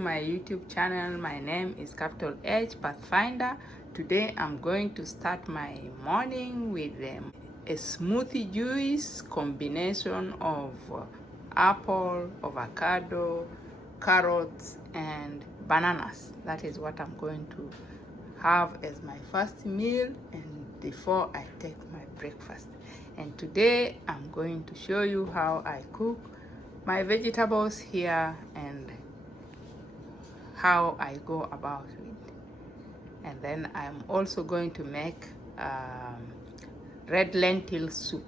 my YouTube channel. My name is capital H Pathfinder. Today I'm going to start my morning with a smoothie juice combination of apple, avocado, carrots and bananas. That is what I'm going to have as my first meal and before I take my breakfast. And today I'm going to show you how I cook my vegetables here and how I go about it. And then I'm also going to make red lentil soup.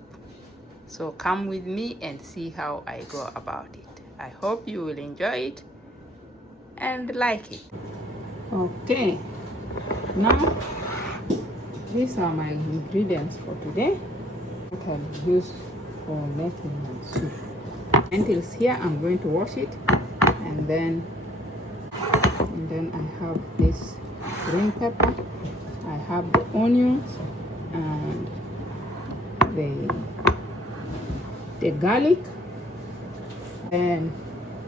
So come with me and see how I go about it. I hope you will enjoy it and like it. Okay, now these are my ingredients for today. What I'll use for making my soup. Lentils here, I'm going to wash it, and then I have this green pepper, I have the onions and the garlic, and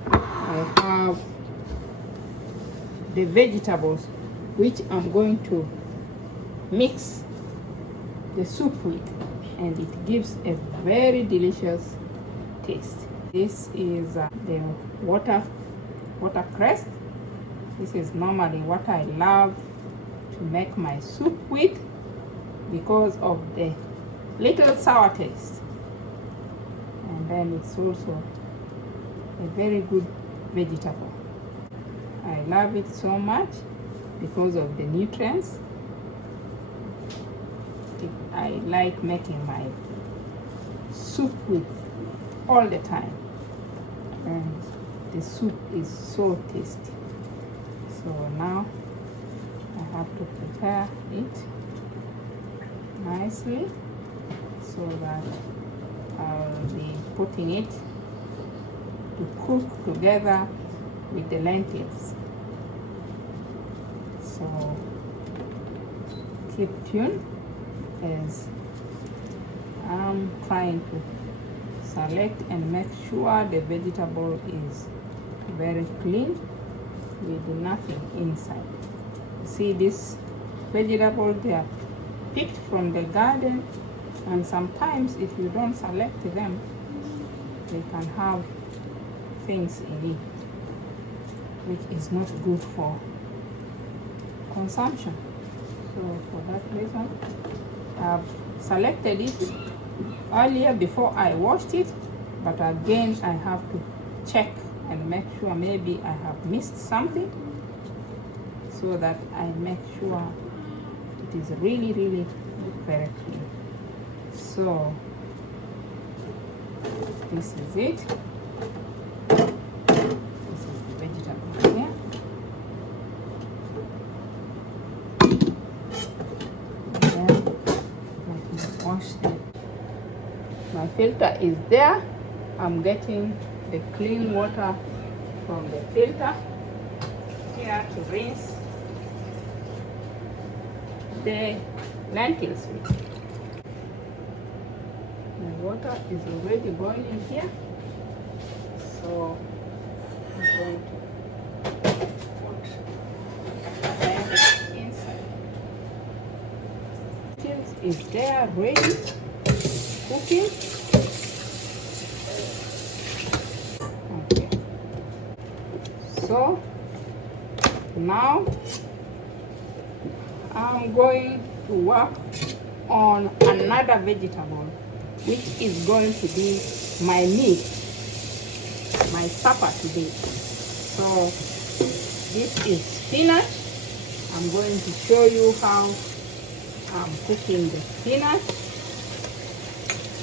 I have the vegetables which I'm going to mix the soup with, and it gives a very delicious taste. This is the watercress. This is normally what I love to make my soup with because of the little sour taste. And then it's also a very good vegetable. I love it so much because of the nutrients. I like making my soup with all the time, and the soup is so tasty. So now I have to prepare it nicely so that I'll be putting it to cook together with the lentils. So keep tuned as I'm trying to select and make sure the vegetable is very clean with nothing inside. See, this vegetable, they are picked from the garden, and sometimes if you don't select them, they can have things in it which is not good for consumption. So for that reason, I've selected it earlier before I washed it, but again I have to check and make sure maybe I have missed something, so that I make sure it is really very clean. So this is it. This is the vegetable here. My filter is there. I'm getting the clean water from the filter here to rinse the lentils with. My water is already boiling here, so I'm going to put it inside. Lentils is there ready, cooking. Okay, so now I'm going to work on another vegetable which is going to be my meal, my supper today. So this is spinach. I'm going to show you how I'm cooking the spinach,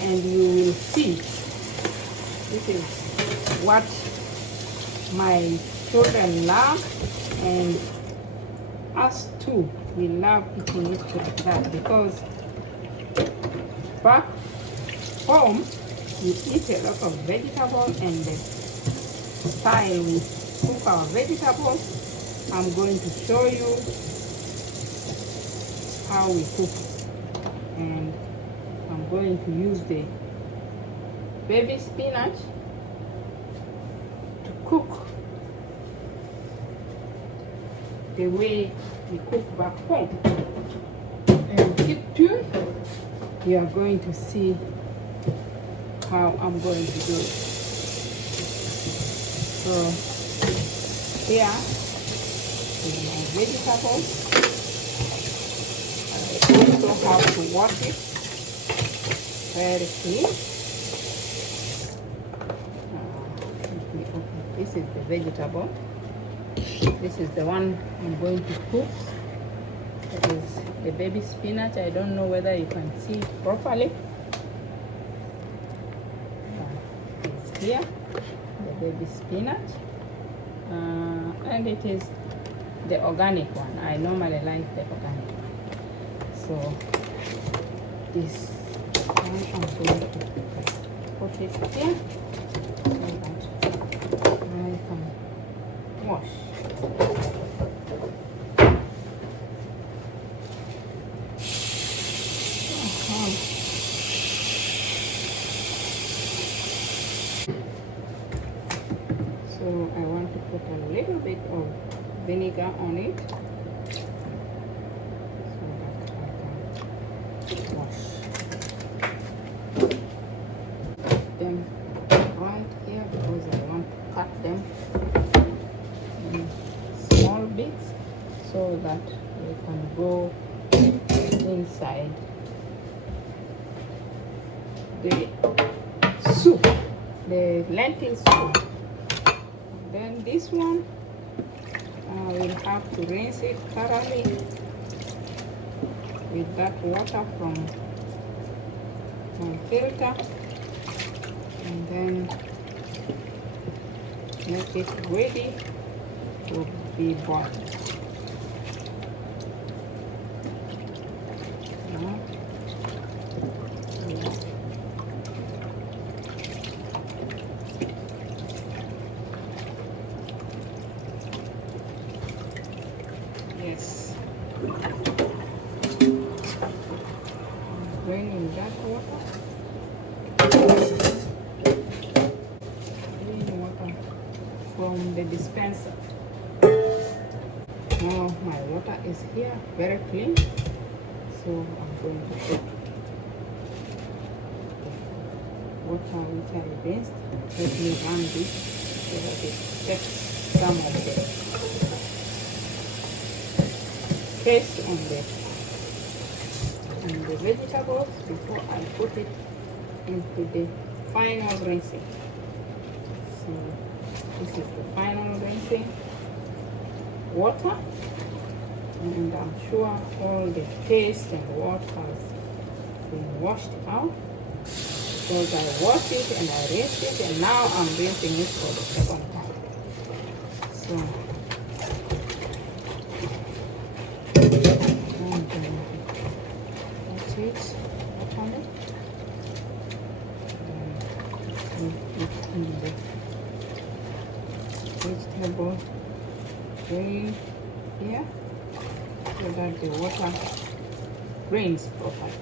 and you will see this is what my children love, and us too, we love eating it like that, because back home we eat a lot of vegetables, and the style we cook our vegetables, I'm going to show you how we cook it. And I'm going to use the baby spinach to cook the way we cook back home. And keep tuned. You are going to see how I'm going to do it. So here is my vegetables. I also have to wash it very clean. Let me open. This is the vegetable. This is the one I'm going to cook. That is the baby spinach. I don't know whether you can see it properly. It's here, the baby spinach. And it is the organic one. I normally like the organic one. So this one I'm going to put it here so that I can wash. So I want to put a little bit of vinegar on it so that I can wash them right here, because I want to cut them in small bits so that they can go inside the soup, the lentil soup. Then this one, we'll have to rinse it thoroughly with that water from my filter, and then make it ready to be boiled. Yes. Draining that water. Draining water from the dispenser. Now my water is here, very clean. So I'm going to put the water which I rinsed. Let me run this so that it takes some of the paste on the vegetables before I put it into the final rinsing. So this is the final rinsing water, and I'm sure all the paste and water has been washed out, because I washed it and I rinsed it, and now I'm rinsing it for the second time. So it upon it, then put it in the vegetable drain here so that the water drains properly.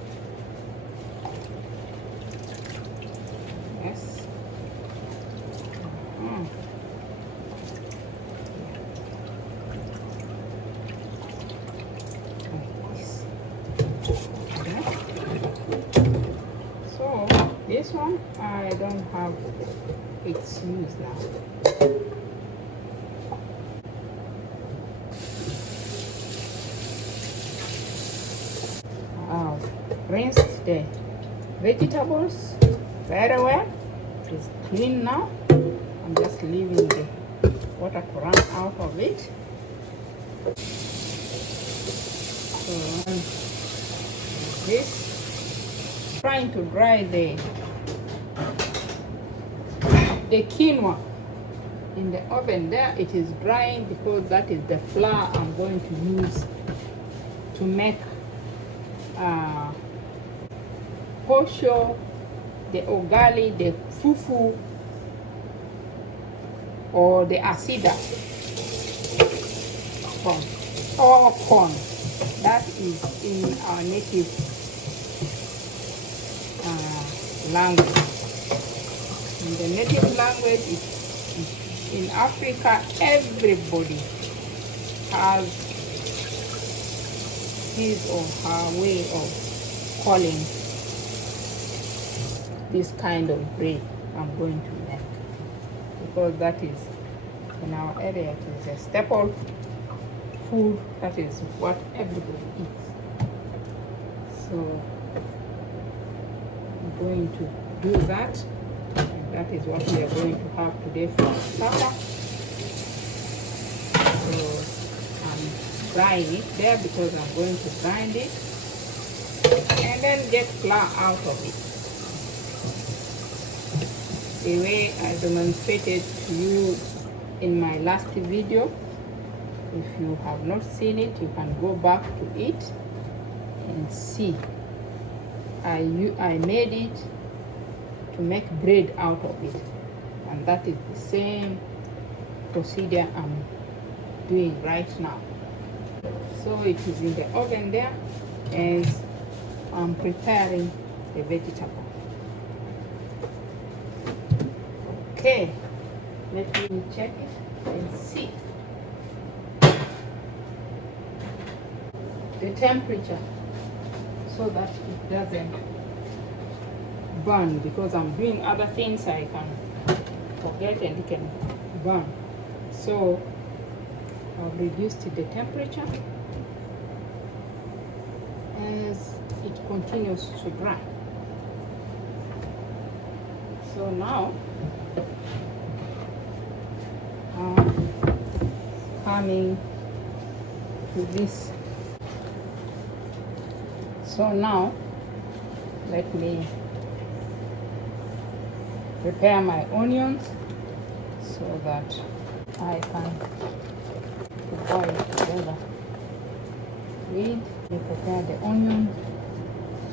Yes. This one, I don't have its use now. I've rinsed the vegetables very well. It is clean now. I'm just leaving the water to run out of it. So this, trying to dry the quinoa in the oven there. It is drying because that is the flour I'm going to use to make posho, the ugali, the fufu, or the asida corn, or corn. That is in our native language. In the native language, in Africa, everybody has his or her way of calling this kind of bread I'm going to make, because that is, in our area, it is a staple food. That is what everybody eats. So I'm going to do that, and that is what we are going to have today for supper. So I'm drying it there because I'm going to grind it and then get flour out of it, the way I demonstrated to you in my last video. If you have not seen it, you can go back to it and see. I made it to make bread out of it, and that is the same procedure I'm doing right now. So it is in the oven there as I'm preparing the vegetable. Okay, let me check it and see the temperature so that it doesn't burn, because I'm doing other things I can forget and it can burn. So I've reduced the temperature as it continues to dry. So now coming to this. So now let me prepare my onions so that I can boil together with. Prepare the onion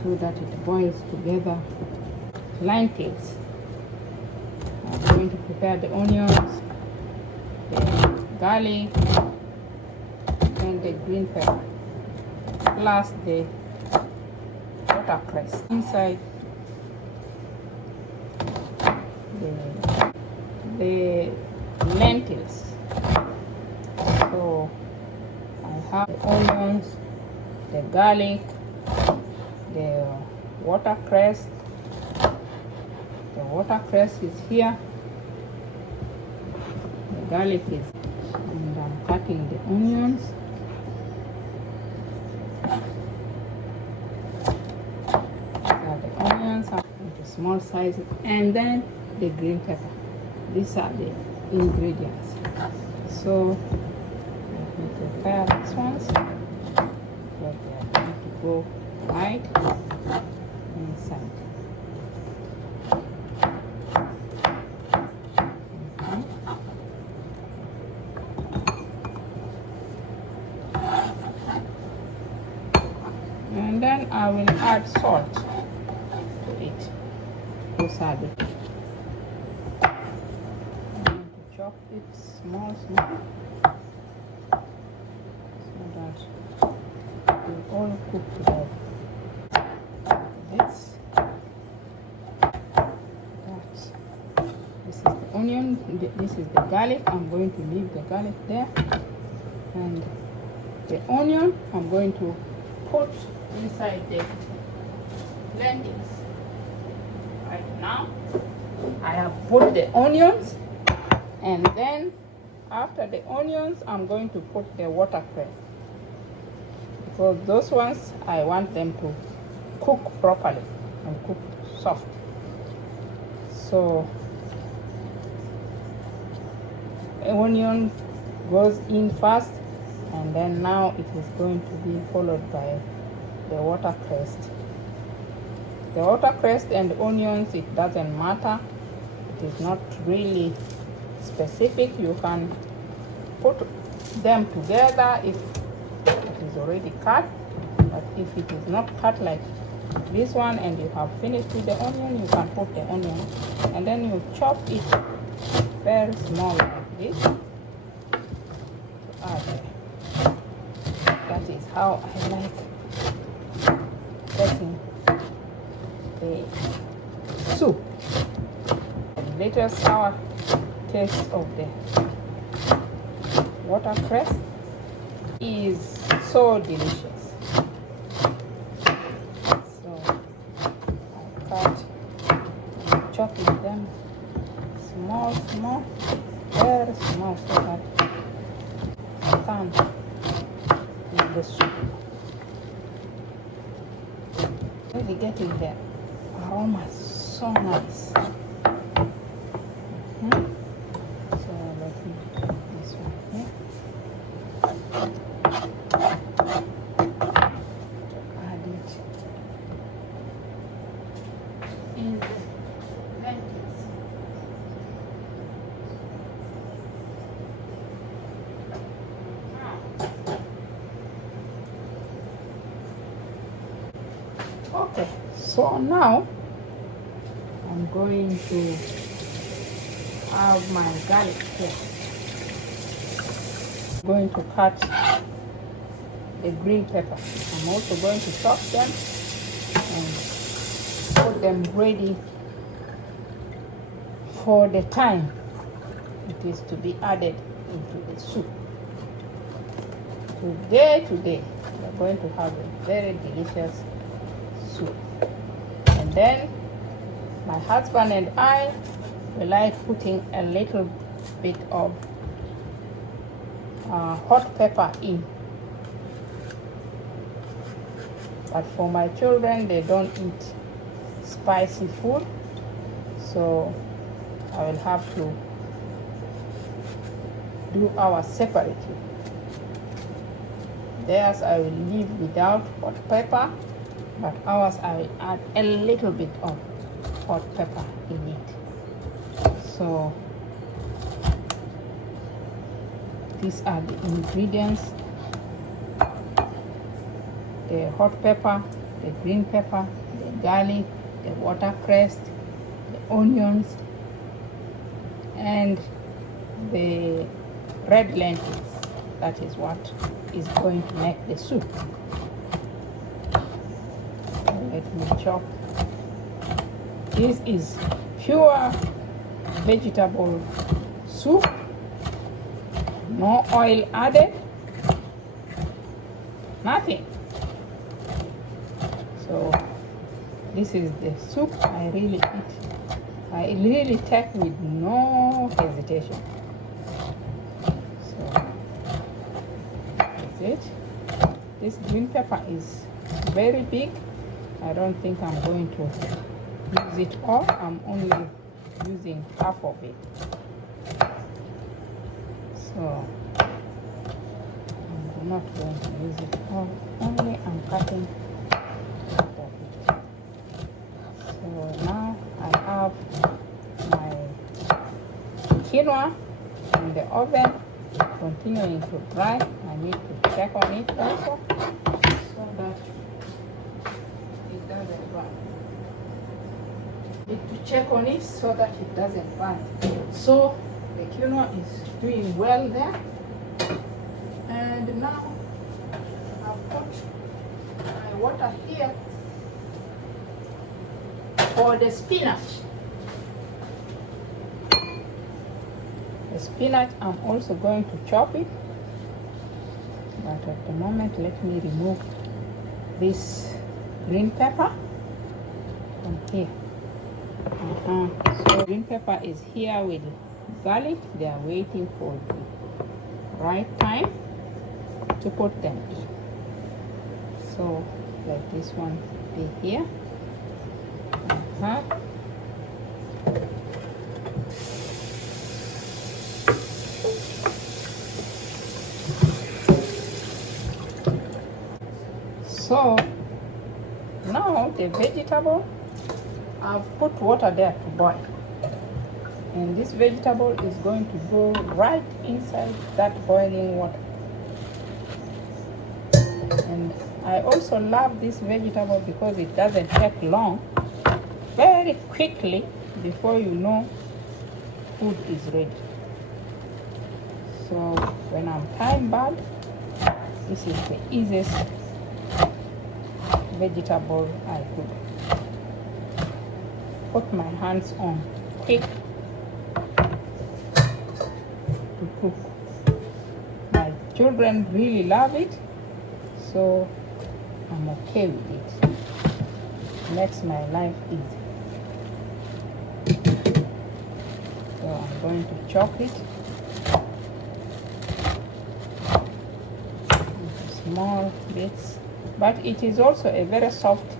so that it boils together. Lentils. I'm going to prepare the onions, the garlic, and the green pepper, plus the watercress inside the lentils. So I have the onions, the garlic, the watercress. The watercress is here. The garlic is, and I'm cutting the onions. The onions are into small sizes, and then the green pepper. These are the ingredients. So let me prepare these ones, but they are going to go right inside. And then I will add salt to it. Those are the. I'm going to chop it small, so that it will all cook together. This is the onion. This is the garlic. I'm going to leave the garlic there, and the onion I'm going to put inside the lentils. Right now I have put the onions, and then after the onions I'm going to put the watercress, because those ones I want them to cook properly and cook soft. So the onion goes in first, and then now it is going to be followed by the watercress. The watercress and onions, it doesn't matter. It is not really specific. You can put them together if it is already cut, but if it is not cut like this one and you have finished with the onion, you can put the onion and then you chop it very small like this. That is how I like getting the soup. A little sour taste of the watercress is so delicious. So I cut and chopping them small, very small, so that I can in the soup. Really getting the aroma so nice. So let me put this one here. Add it in the lentils. Okay, so now I'm going to have my garlic here. I'm going to cut the green pepper. I'm also going to chop them and put them ready for the time it is to be added into the soup. Today we're going to have a very delicious soup. And then my husband and I, we like putting a little bit of hot pepper in. But for my children, they don't eat spicy food, so I will have to do ours separately. Theirs I will leave without hot pepper, but ours I will add a little bit of hot pepper in it. So these are the ingredients: the hot pepper, the green pepper, the garlic, the watercress, the onions, and the red lentils. That is what is going to make the soup. Let me chop. This is pure vegetable soup, no oil added, nothing. So this is the soup I really eat. I really take with no hesitation. So that's it. This green pepper is very big. I don't think I'm going to use it all. I'm only using half of it. So I'm not going to use it all. Only I'm cutting half of it. So now I have my quinoa in the oven, continuing to dry. I need to check on it also, so that it doesn't burn. Need to check on it so that it doesn't burn. So the quinoa is doing well there, and now I've put my water here for the spinach. The spinach, I'm also going to chop it, but at the moment let me remove this green pepper from here. So green pepper is here with garlic. They are waiting for the right time to put them in. So let this one be here. So now the vegetable, I've put water there to boil, and this vegetable is going to go right inside that boiling water. And I also love this vegetable because it doesn't take long. Very quickly, before you know, food is ready. So when I'm time bad, this is the easiest vegetable I could put my hands on quick to cook my children really love it, so I'm okay with it. Makes my life easy. So I'm going to chop it into small bits, but it is also a very soft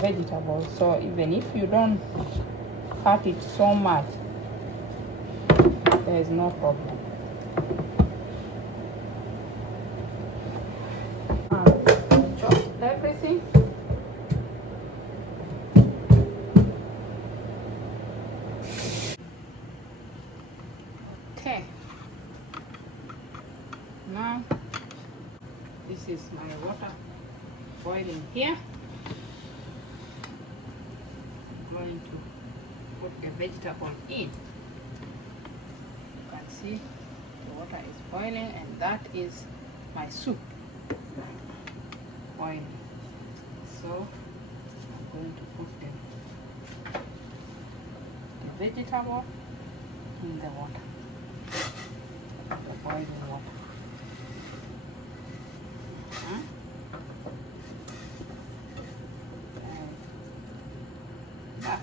vegetable, so even if you don't cut it so much, there is no problem. Chop everything. Okay. Now this is my water boiling here. I'm going to put the vegetable in. You can see the water is boiling, and that is my soup boiling. So I'm going to put the vegetable in the water, the boiling water. And that.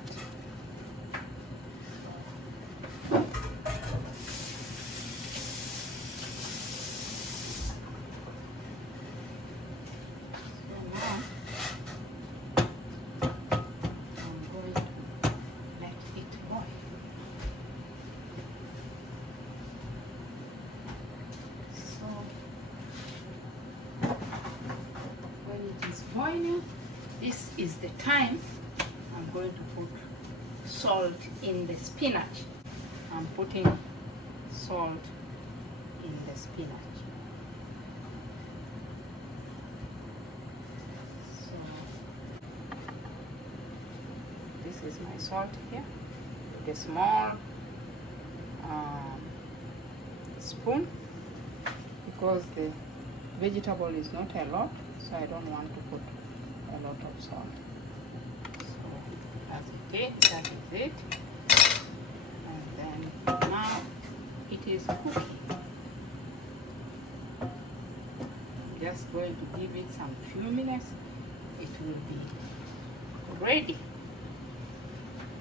Boiling, this is the time I'm going to put salt in the spinach. I'm putting salt in the spinach. So this is my salt here, the small spoon, because the vegetable is not a lot, so I don't want to put a lot of salt. So that's it, that is it. And then now it is cooking. Just going to give it some few minutes. It will be ready.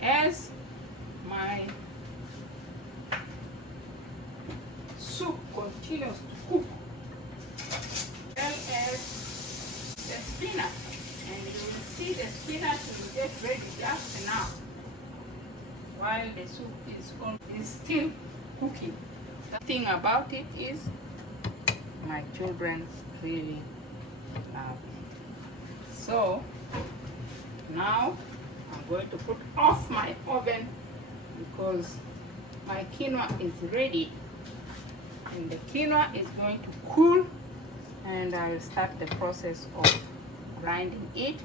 As my soup continues to cook, the spinach, and you will see the spinach will get ready just now while the soup is still cooking. The thing about it is my children really love it. So now I'm going to put off my oven because my quinoa is ready, and the quinoa is going to cool, and I will start the process of grinding it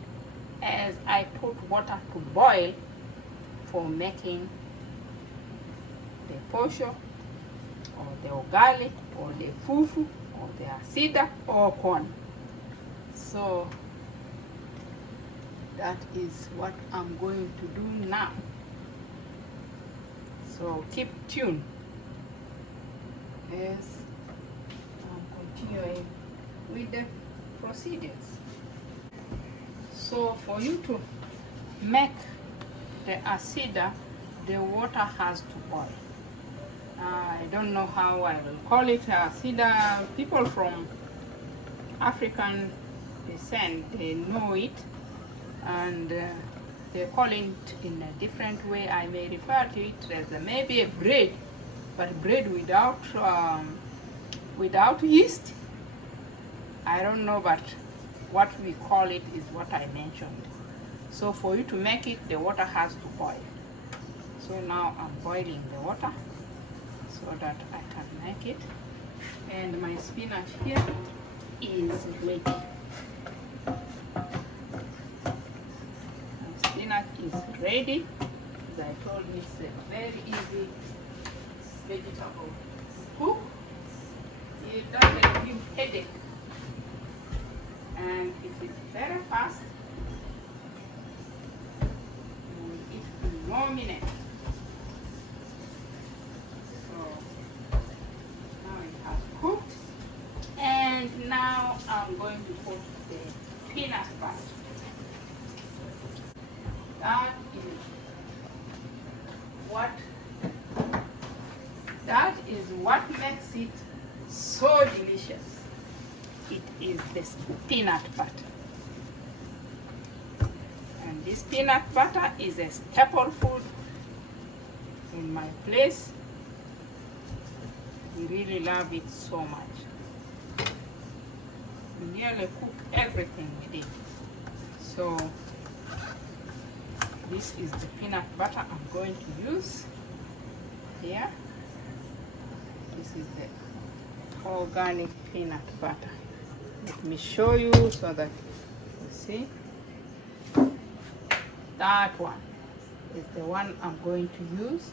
as I put water to boil for making the posho or the ugali or the fufu or the asida or corn. So that is what I'm going to do now. So keep tuned as I'm continuing with the procedures. So for you to make the asida, the water has to boil. I don't know how I will call it asida. People from African descent, they know it, and they call it in a different way. I may refer to it as maybe a bread, but bread without yeast. I don't know, but what we call it is what I mentioned. So for you to make it, the water has to boil. So now I'm boiling the water so that I can make it. And my spinach here is ready. My spinach is ready. As I told you, it's a very easy vegetable to cook. It doesn't give headache, and it is very fast. You will eat in 1 minute. So peanut butter. That is what makes it so delicious. It is this peanut butter. And this peanut butter is a staple food in my place. We really love it so much. We nearly cook everything with it. So this is the peanut butter I'm going to use here. This is the organic peanut butter. Let me show you so that you see. That one is the one I'm going to use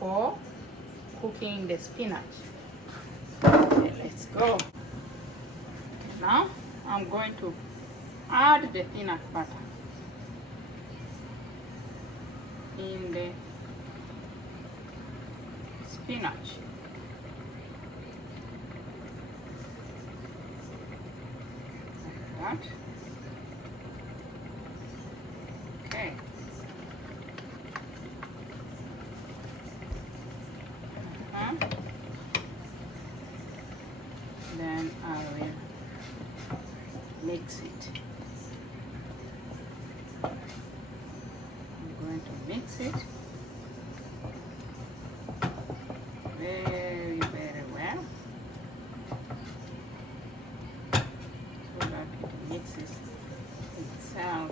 for cooking the spinach. Okay, let's go. Now I'm going to add the peanut butter in the spinach. Like that. Okay. Then I will mix it. I'm going to mix it very, very well so that it mixes itself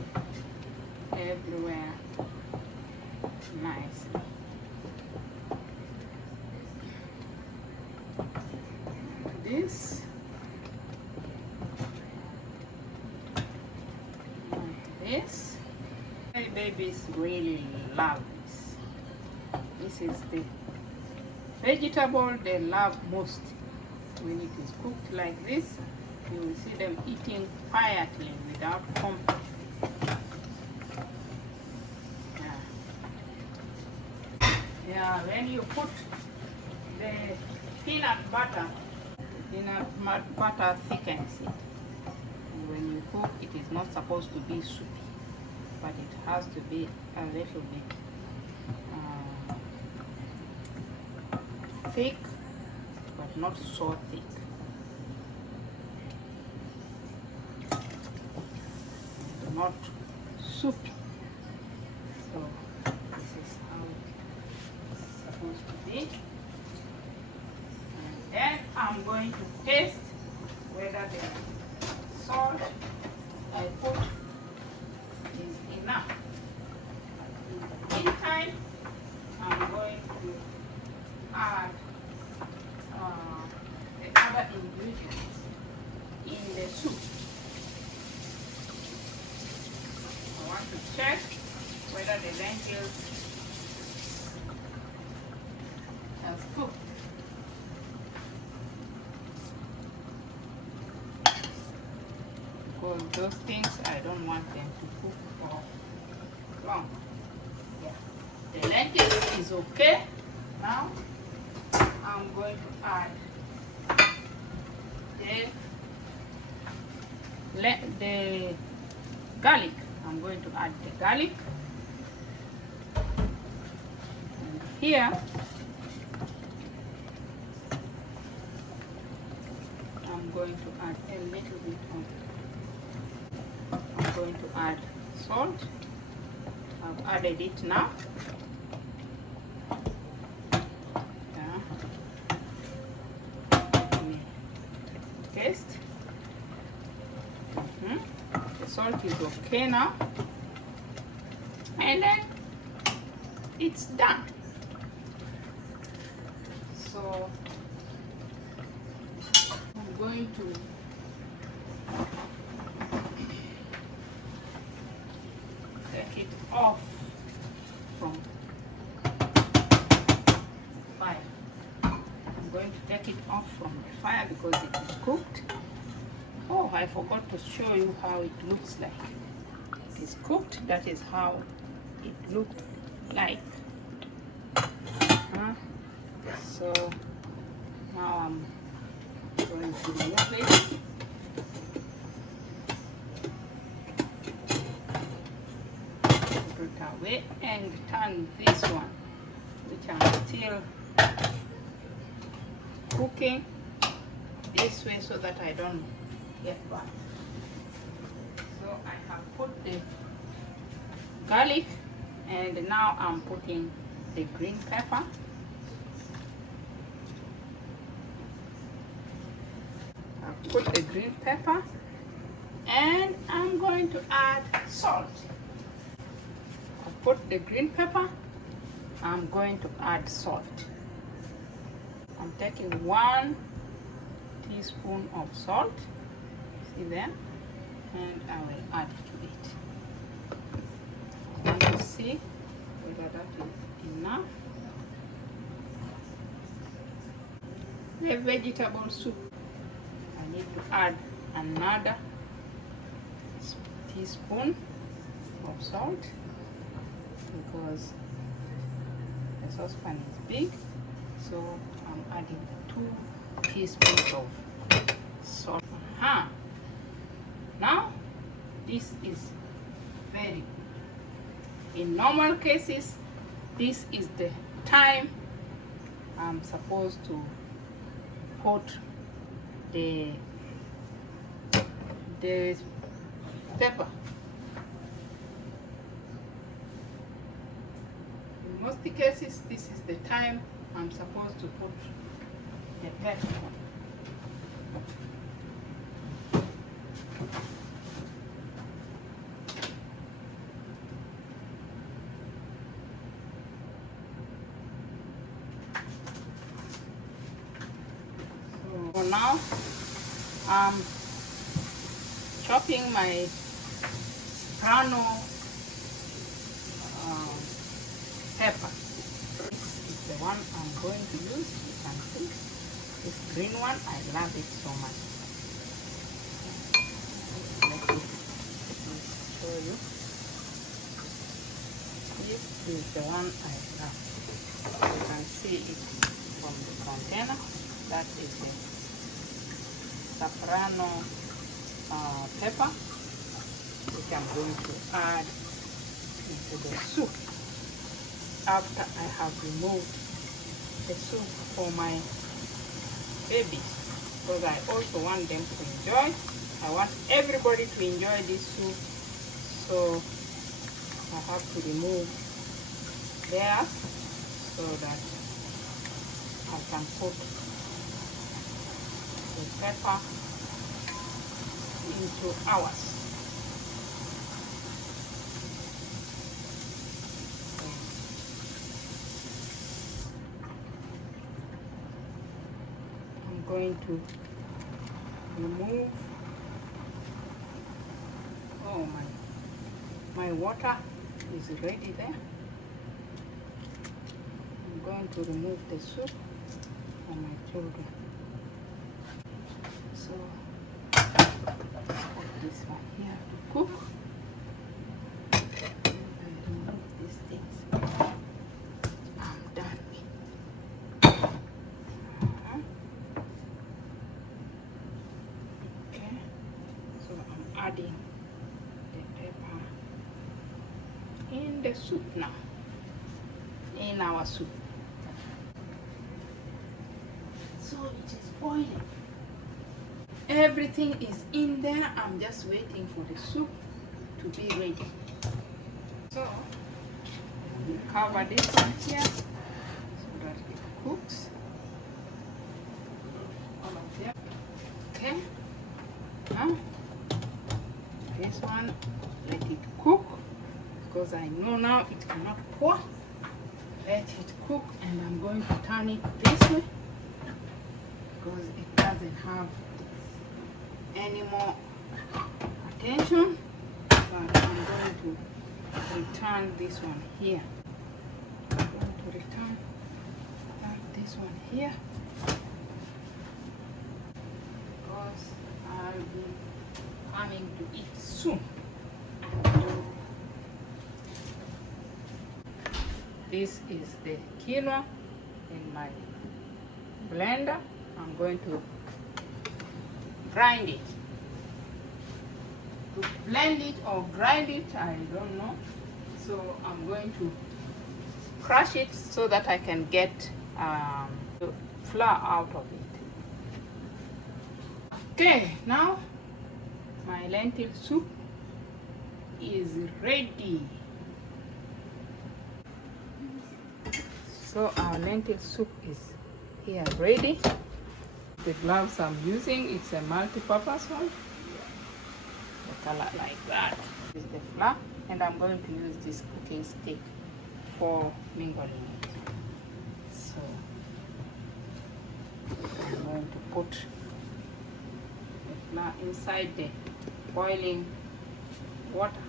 everywhere nicely. This like this. My babies really love this. This is the vegetable they love most. When it is cooked like this, you will see them eating quietly without complaint. Yeah, when you put the peanut butter thickens it. And when you cook, it is not supposed to be soupy, but it has to be a little bit thick, but not so thick. Not soupy. So this is how it's supposed to be. And then I'm going to taste whether the salt I put is enough. In the meantime, I'm going to add the other ingredients in the soup. I want to check whether the lentils have cooked. Because those things, I don't want them to cook for long. Yeah. The lentils is okay. Now I'm going to add the garlic. I'm going to add the garlic. And here I'm going to add a little bit of, I'm going to add salt. I've added it now. Taste. The salt is okay now, and then it's done. So I'm going to take it off from fire. I'm going to take it off from the fire because it is cooked. Oh, I forgot to show you how it looks like. It is cooked. That is how it looked like. So now I'm going to remove it. away and turn this one, which I'm still cooking, this way so that I don't get burnt. So I have put the garlic, and now I'm putting the green pepper. I've put the green pepper, and I'm going to add salt. I've put the green pepper, I'm going to add salt. I'm taking 1 teaspoon of salt, see there, and I will add to it. I want to see whether that is enough. The vegetable soup, I need to add another teaspoon of salt because the saucepan is big, so I'm adding 2 teaspoons of salt. Now this is very good. In normal cases, this is the time I'm supposed to put the pepper. In most cases, this is the time I'm supposed to put the pepper. So now I'm chopping my serrano pepper. This is the one I'm going to use. You can see this green one. I love it so much. Let me show you. This is the one I love. You can see it from the container. That is the soprano pepper, which I'm going to add into the soup after I have removed the soup for my babies, because I also want them to enjoy. I want everybody to enjoy this soup, so I have to remove theirs so that I can put the pepper into ours. I'm going to remove. Oh, my water is ready there. I'm going to remove the soup for my children. So put this one here to cook. And remove these things. I'm done. Okay, so I'm adding the pepper in the soup now, in our soup. So it is boiling. Everything is in there. I'm just waiting for the soup to be ready. So we cover this one here so that it cooks. All of them. Okay. Now this one, let it cook, because I know now it cannot pour. Let it cook, and I'm going to turn it this way because it doesn't have any more attention, but I'm going to return this one here. I'm going to return this one here because I'll be coming to eat soon. This is the quinoa in my blender. I'm going to grind it. To blend it or grind it, I don't know. So I'm going to crush it so that I can get the flour out of it. Okay, now my lentil soup is ready. So our lentil soup is here ready. The gloves I'm using, it's a multi-purpose one. The color like that. This is the flour, and I'm going to use this cooking stick for mingling it. So I'm going to put the flour inside the boiling water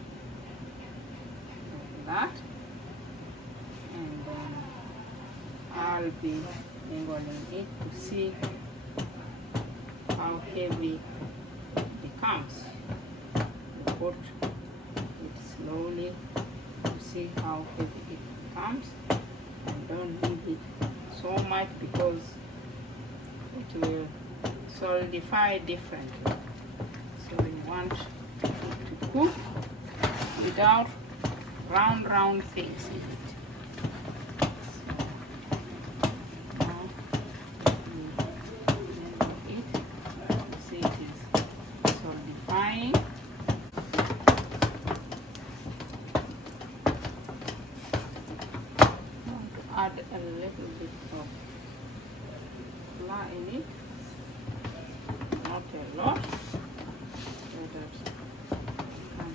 like that, and then I'll be mingling it to see how heavy it becomes. You put it slowly to see how heavy it becomes, and don't leave it so much because it will solidify differently. So you want it to cook without round things in it. Add a little bit of flour in it, not a lot, so that you can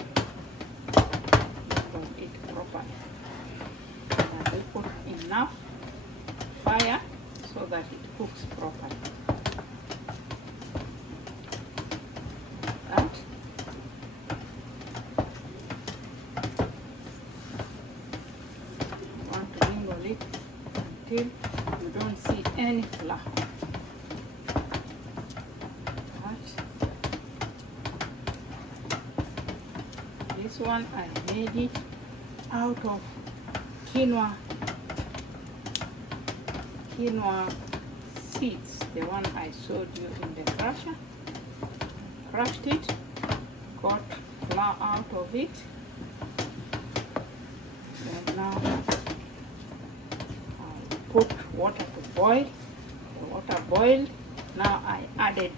cook it properly. And we put enough fire so that it cooks properly. That. You want to mingle it until you don't see any flour. This one I made it out of quinoa seeds, the one I showed you in the crusher. Crushed it, got flour out of it, and now I put water to boil. The water boiled. Now I added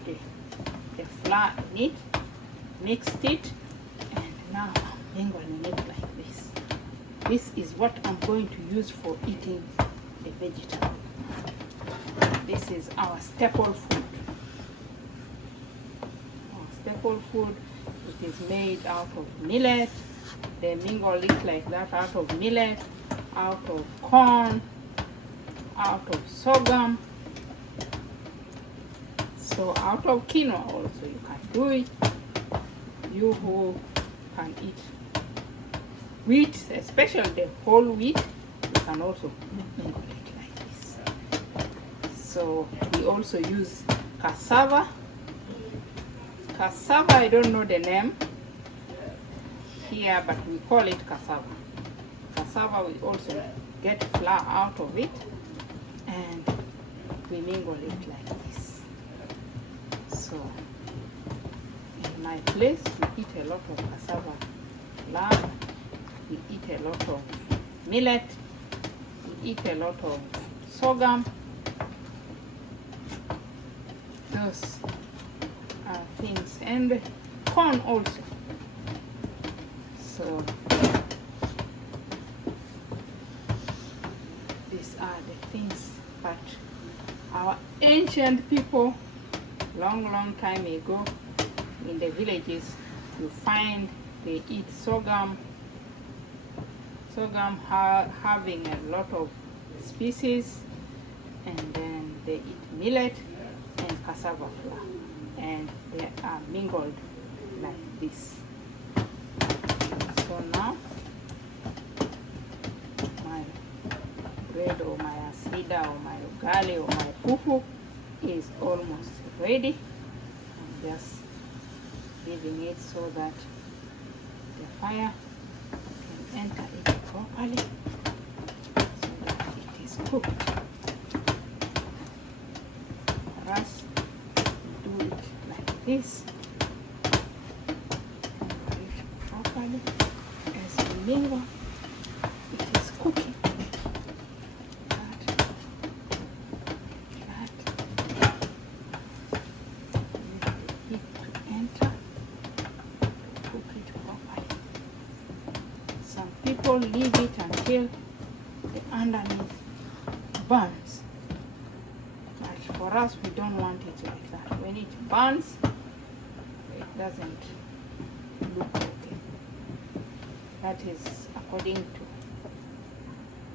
the flour in it, mixed it, and now I'm mingling it like this. This is what I'm going to use for eating the vegetable. This is our staple food. Our staple food, it is made out of millet. They mingle it like that, out of millet, out of corn, out of sorghum. So out of quinoa also you can do it. You who can eat wheat, especially the whole wheat, you can also mingle it like this. So we also use cassava. Cassava, I don't know the name here, but we call it cassava. Cassava, we also get flour out of it, and we mingle it like this. So in my place, we eat a lot of cassava flour, we eat a lot of millet, we eat a lot of sorghum. Those are things, and corn also. So these are the things, but our ancient people, long time ago, in the villages, you find they eat sorghum having a lot of species, and then they eat millet and cassava flour, and they are mingled like this. So now my bread or my asida or my ugali or my fufu is almost ready. I'm just leaving it so that the fire can enter it properly, so that it is cooked. For us, do it like this, properly, as we mingle people leave it until the underneath burns. But for us, we don't want it like that. When it burns, it doesn't look okay. That is according to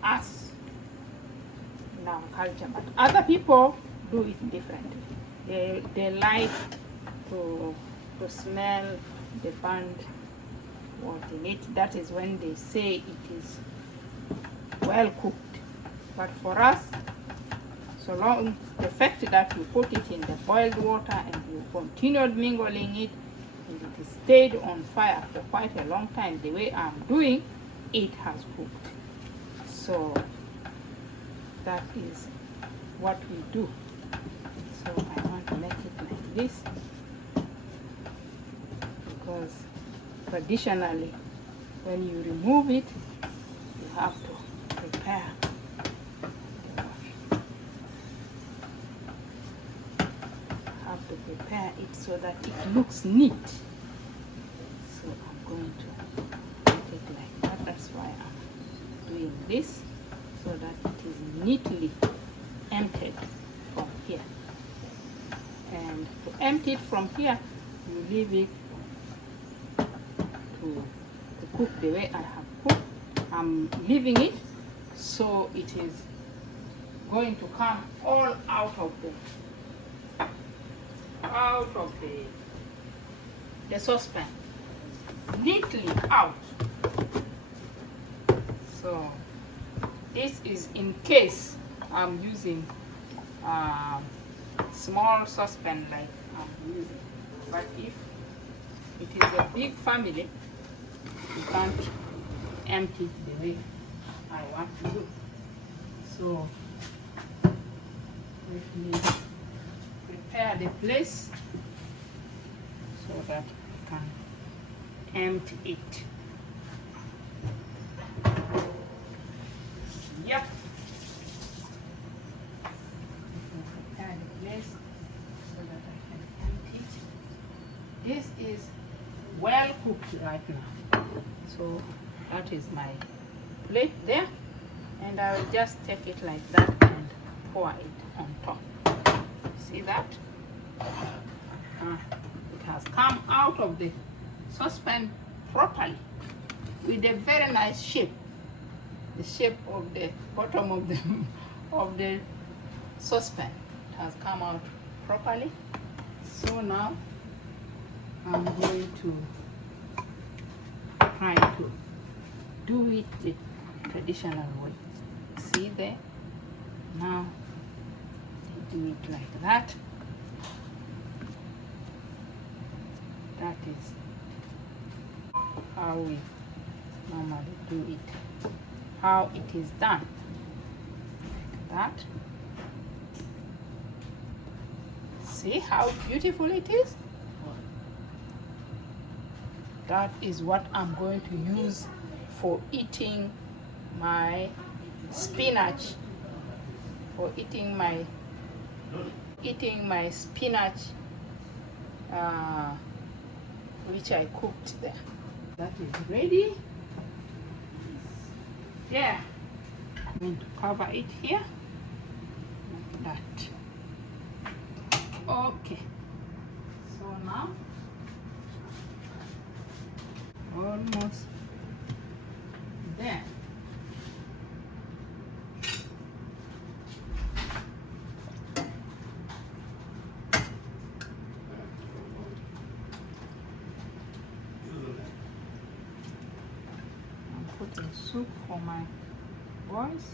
us in our culture. But other people do it differently. They like to smell the burnt what in it. That is when they say it is well cooked. But for us, so long the fact that you put it in the boiled water and you continued mingling it and it stayed on fire for quite a long time, the way I'm doing, it has cooked. So that is what we do. So I want to make it like this because traditionally when you remove it, you have to prepare the wash. You have to prepare it so that it looks neat. So I'm going to make it like that. That's why I'm doing this, so that it is neatly emptied from here. And to empty it from here, you leave it to cook the way I have cooked. I'm leaving it so it is going to come all out of the saucepan, neatly out. So this is in case I'm using small saucepan like I'm using. But if it is a big family, you can't empty it the way I want to do. So let me prepare the place so that I can empty it. Yep. Prepare the place so that I can empty it. This is well cooked right now. So that is my plate there, and I will just take it like that and pour it on top. See that? It has come out of the saucepan properly with a very nice shape. The shape of the bottom of the saucepan. It has come out properly. So now I'm going to try to do it the traditional way. See there? Now do it like that. That is how we normally do it. How it is done. Like that. See how beautiful it is? That is what I'm going to use for eating my spinach. For eating my spinach, which I cooked there. That is ready. Yeah. I'm going to cover it here like that. Okay. So now almost there. I'm putting soup for my boys.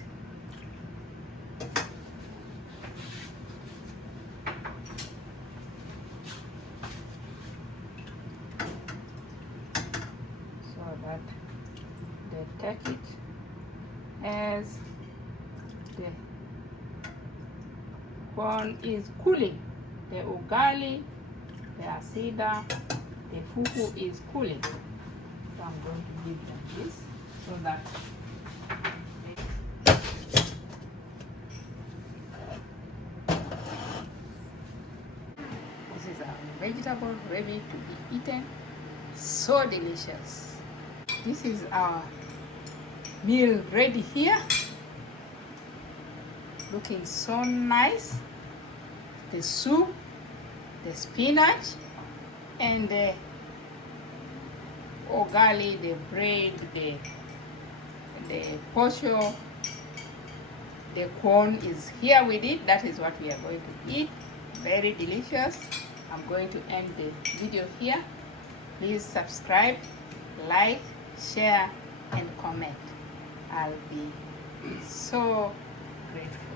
That they take it as the corn is cooling. The ugali, the asida, the fufu is cooling. So I'm going to give them this so that this is our vegetable ready to be eaten. So delicious. This is our meal ready here, looking so nice. The soup, the spinach, and the ugali, the bread, the posho, the corn is here with it. That is what we are going to eat. Very delicious. I'm going to end the video here. Please subscribe, like, share, and comment. I'll be so grateful.